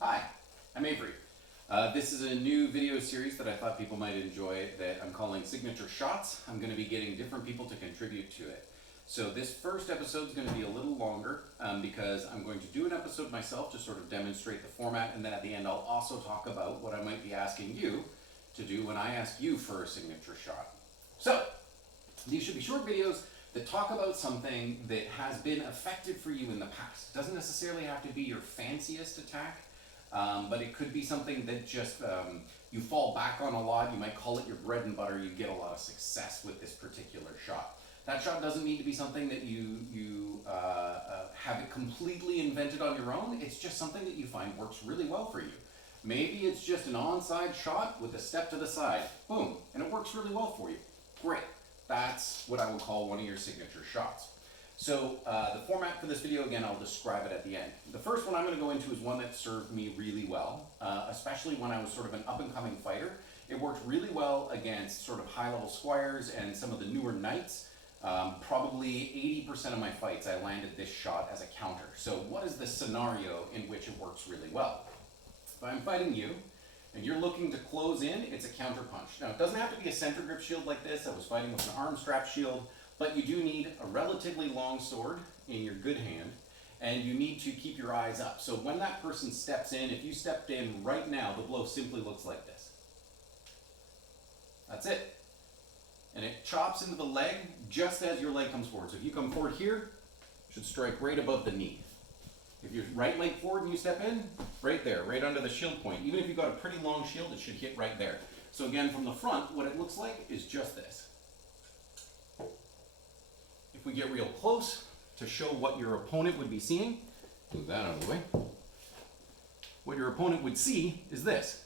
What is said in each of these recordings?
Hi, I'm Avery. This is a new video series that I thought people might enjoy that I'm calling Signature Shots. I'm going to be getting different people to contribute to it. So this first episode is going to be a little longer because I'm going to do an episode myself to sort of demonstrate the format, and then at the end I'll also talk about what I might be asking you to do when I ask you for a signature shot. So these should be short videos that talk about something that has been effective for you in the past. It doesn't necessarily have to be your fanciest attack. But it could be something that just you fall back on a lot. You might call it your bread and butter. You get a lot of success with this particular shot. That shot doesn't need to be something that you have it completely invented on your own. It's just something that you find works really well for you. Maybe it's just an onside shot with a step to the side. Boom, and it works really well for you. Great. That's what I would call one of your signature shots. So the format for this video, again, I'll describe it at the end. The first one I'm going to go into is one that served me really well, especially when I was sort of an up-and-coming fighter. It worked really well against sort of high-level squires and some of the newer knights. Probably 80% of my fights, I landed this shot as a counter. So what is the scenario in which it works really well? If I'm fighting you, and you're looking to close in, it's a counter punch. Now, it doesn't have to be a center grip shield like this. I was fighting with an arm strap shield. But you do need a relatively long sword in your good hand, and you need to keep your eyes up. So when that person steps in, if you stepped in right now, the blow simply looks like this. That's it. And it chops into the leg just as your leg comes forward. So if you come forward here, it should strike right above the knee. If your right leg forward and you step in, right there, right under the shield point. Even if you've got a pretty long shield, it should hit right there. So again, from the front, what it looks like is just this. If we get real close to show what your opponent would be seeing, move that out of the way. What your opponent would see is this.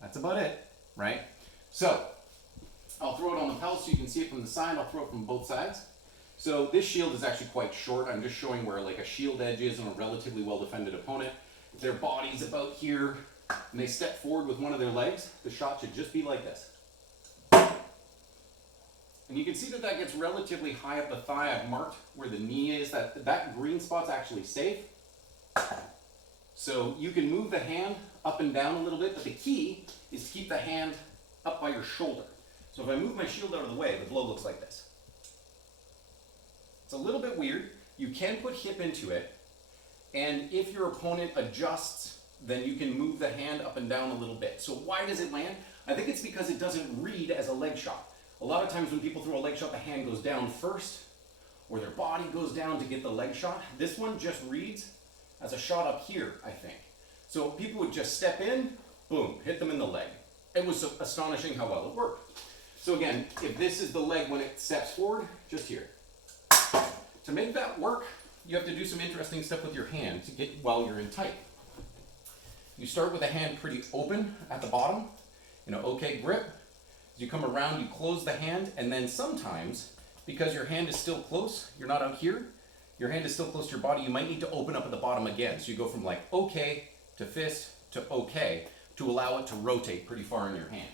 That's about it, right? So I'll throw it on the pelt so you can see it from the side. I'll throw it from both sides. So this shield is actually quite short. I'm just showing where like a shield edge is on a relatively well-defended opponent. If their body's about here and they step forward with one of their legs, the shot should just be like this. And you can see that that gets relatively high up the thigh. I've marked where the knee is. That green spot's actually safe. So you can move the hand up and down a little bit, but the key is to keep the hand up by your shoulder. So if I move my shield out of the way, the blow looks like this. It's a little bit weird. You can put hip into it, and if your opponent adjusts, then you can move the hand up and down a little bit. So why does it land? I think it's because it doesn't read as a leg shot. A lot of times when people throw a leg shot, the hand goes down first, or their body goes down to get the leg shot. This one just reads as a shot up here, I think. So people would just step in, boom, hit them in the leg. It was astonishing how well it worked. So again, if this is the leg when it steps forward, just here. To make that work, you have to do some interesting stuff with your hand to get while you're in tight. You start with the hand pretty open at the bottom, okay grip. You come around, you close the hand, and then sometimes, because your hand is still close, you're not out here, your hand is still close to your body, you might need to open up at the bottom again. So you go from like okay to fist to okay to allow it to rotate pretty far in your hand.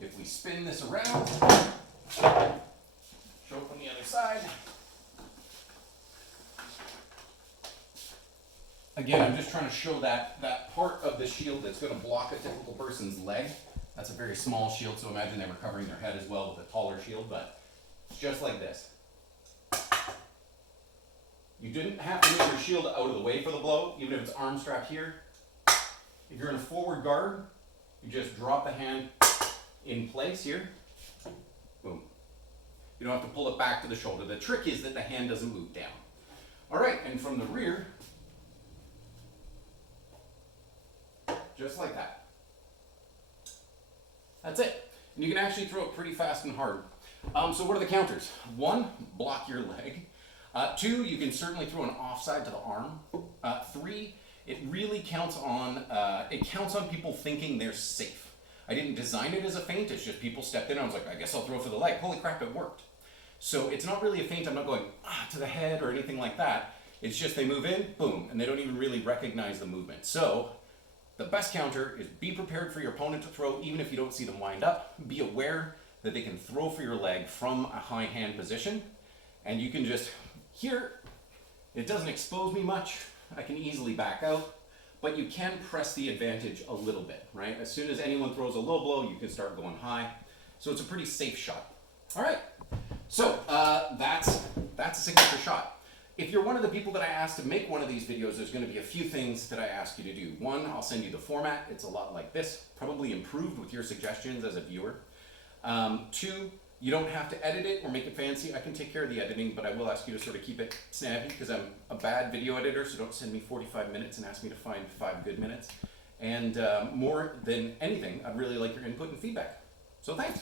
If we spin this around, show it from the other side. Again, I'm just trying to show that part of the shield that's going to block a typical person's leg. That's a very small shield, so imagine they were covering their head as well with a taller shield, but it's just like this. You didn't have to move your shield out of the way for the blow, even if it's arm strapped here. If you're in a forward guard, you just drop the hand in place here. Boom. You don't have to pull it back to the shoulder. The trick is that the hand doesn't move down. All right, and from the rear, just like that. That's it. And you can actually throw it pretty fast and hard. So what are the counters? 1, block your leg. 2, you can certainly throw an offside to the arm. 3, it really counts on people thinking they're safe. I didn't design it as a feint, it's just people stepped in and I was like, I guess I'll throw for the leg. Holy crap, it worked. So it's not really a feint, I'm not going to the head or anything like that. It's just they move in, boom, and they don't even really recognize the movement. So the best counter is be prepared for your opponent to throw even if you don't see them wind up. Be aware that they can throw for your leg from a high hand position. And you can just, here, it doesn't expose me much. I can easily back out, but you can press the advantage a little bit, right? As soon as anyone throws a low blow, you can start going high. So it's a pretty safe shot. All right, so that's a signature shot. If you're one of the people that I asked to make one of these videos, there's going to be a few things that I ask you to do. One, I'll send you the format. It's a lot like this, probably improved with your suggestions as a viewer. Two, you don't have to edit it or make it fancy. I can take care of the editing, but I will ask you to sort of keep it snappy because I'm a bad video editor, so don't send me 45 minutes and ask me to find 5 good minutes. And more than anything, I'd really like your input and feedback. So thanks.